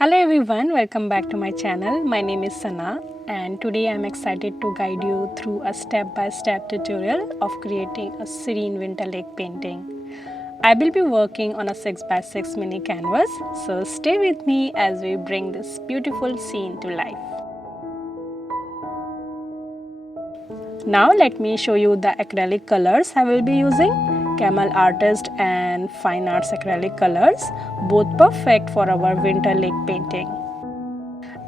Hello everyone, welcome back to my channel. My name is Sana and today I am excited to guide you through a step-by-step tutorial of creating a serene winter lake painting. I will be working on a 6x6 mini canvas, so stay with me as we bring this beautiful scene to life. Now let me show you the acrylic colors I will be using. Camel Artist and Fine Arts acrylic colors, both perfect for our winter lake painting.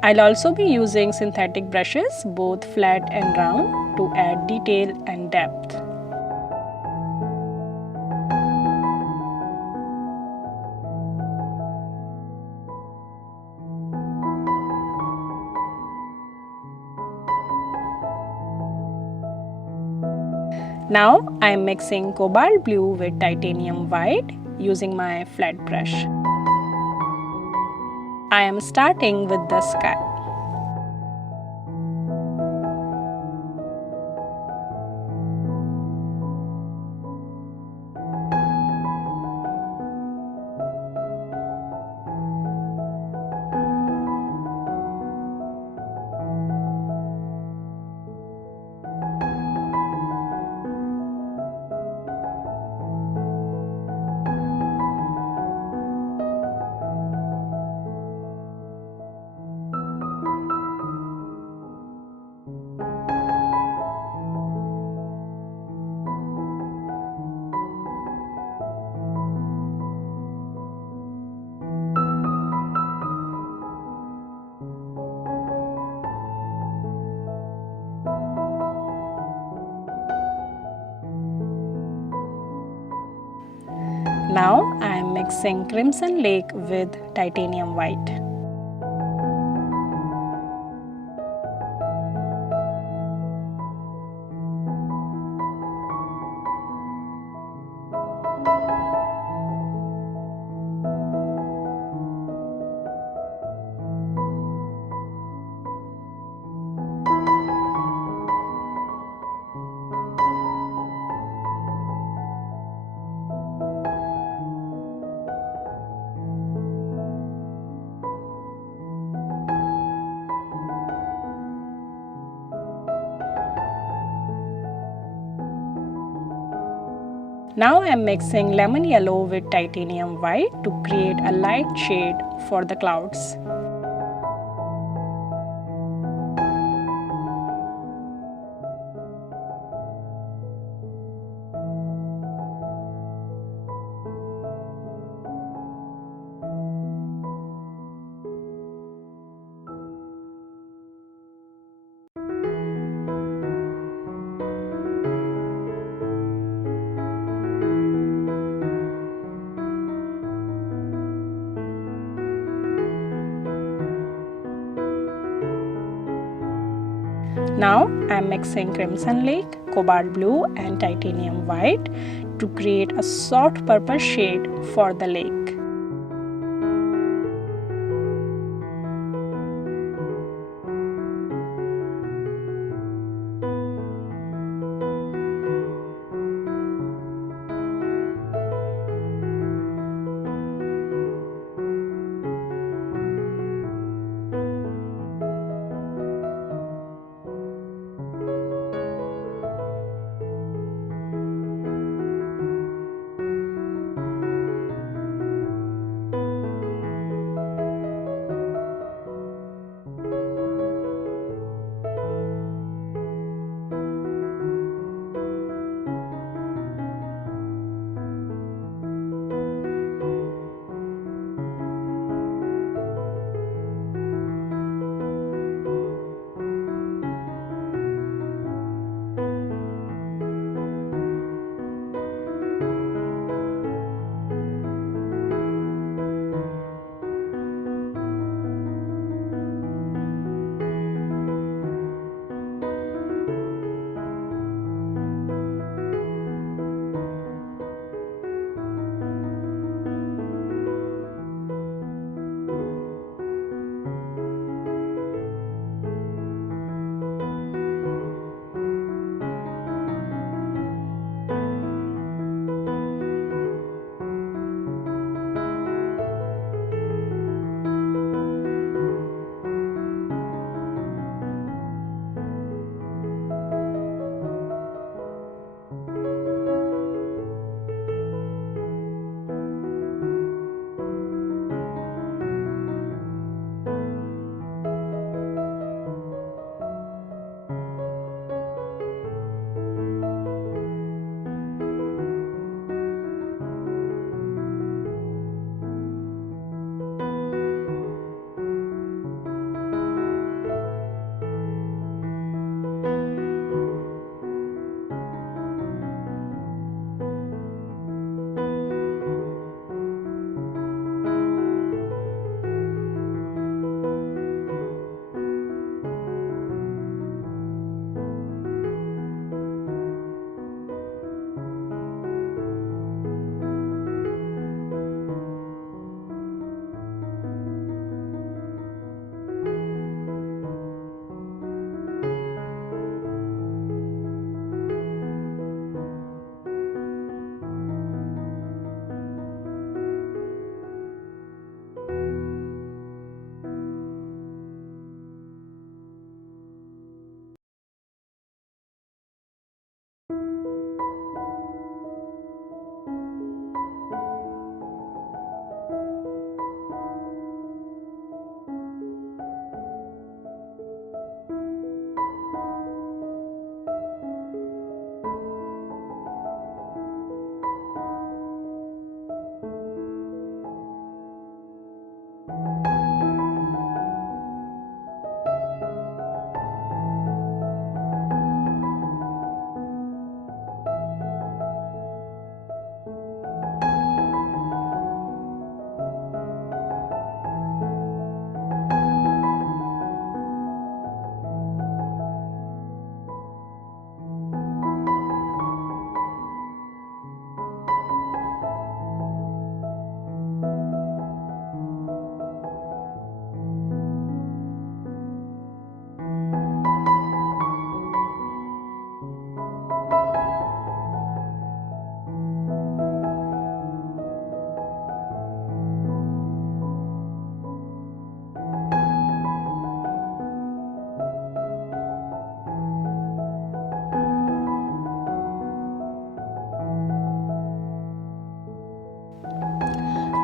I'll also be using synthetic brushes, both flat and round, to add detail and depth. Now I am mixing cobalt blue with titanium white using my flat brush. I am starting with the sky. Now I am mixing crimson lake with titanium white. Now I am mixing lemon yellow with titanium white to create a light shade for the clouds. Now I am mixing crimson lake, cobalt blue and titanium white to create a soft purple shade for the lake.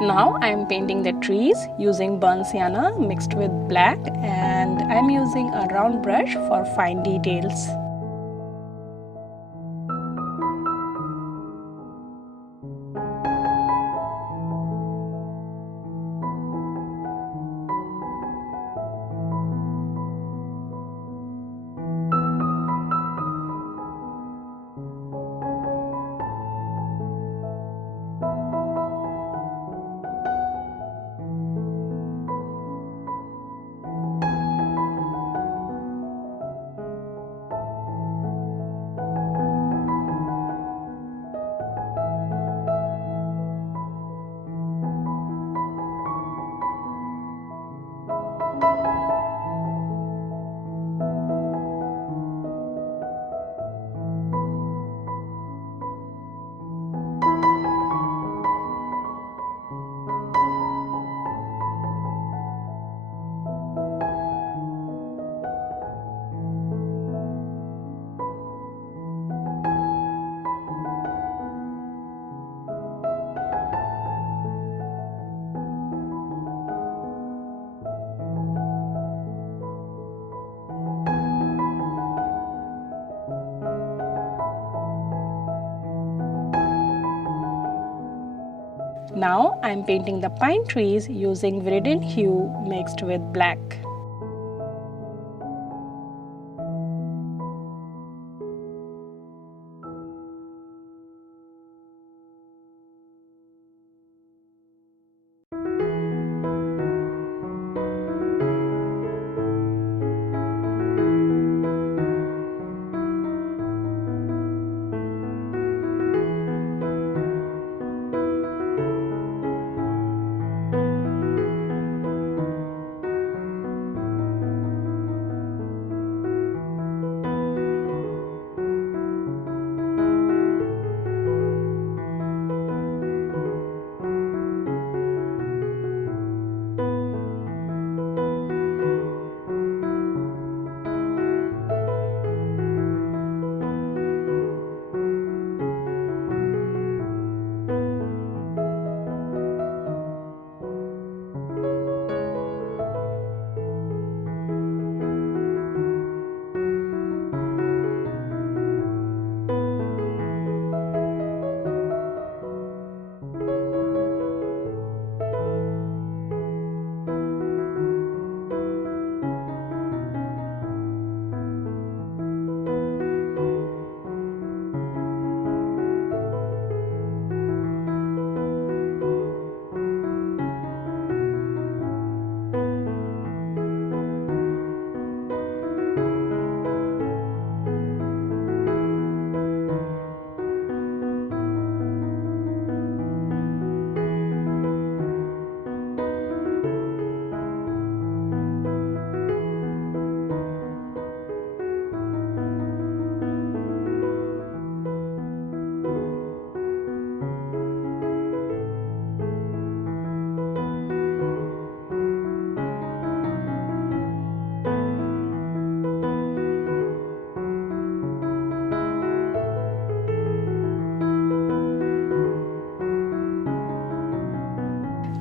Now I am painting the trees using burnt sienna mixed with black, and I am using a round brush for fine details. Now I am painting the pine trees using viridian hue mixed with black.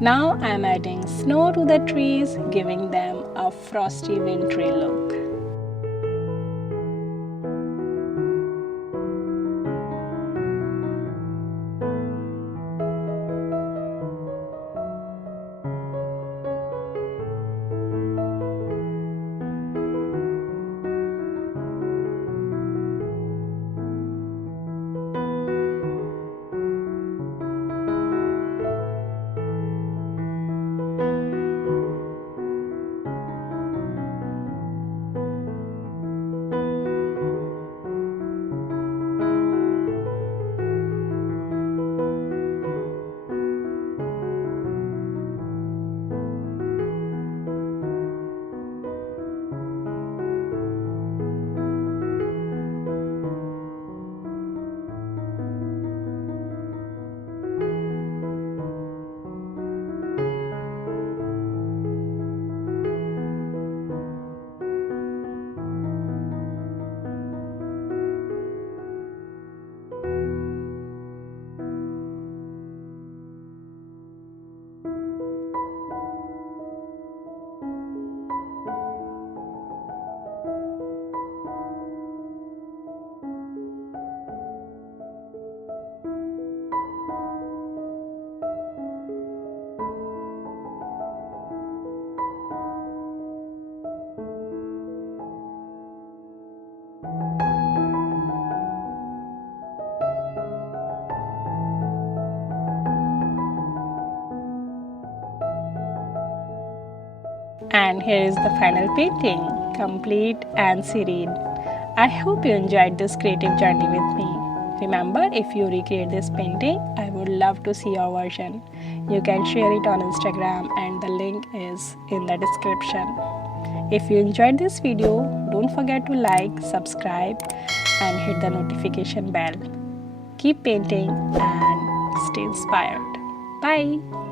Now I am adding snow to the trees, giving them a frosty wintry look. And here is the final painting, complete and serene. I hope you enjoyed this creative journey with me. Remember, if you recreate this painting, I would love to see your version. You can share it on Instagram and the link is in the description. If you enjoyed this video, don't forget to like, subscribe and hit the notification bell. Keep painting and stay inspired. Bye.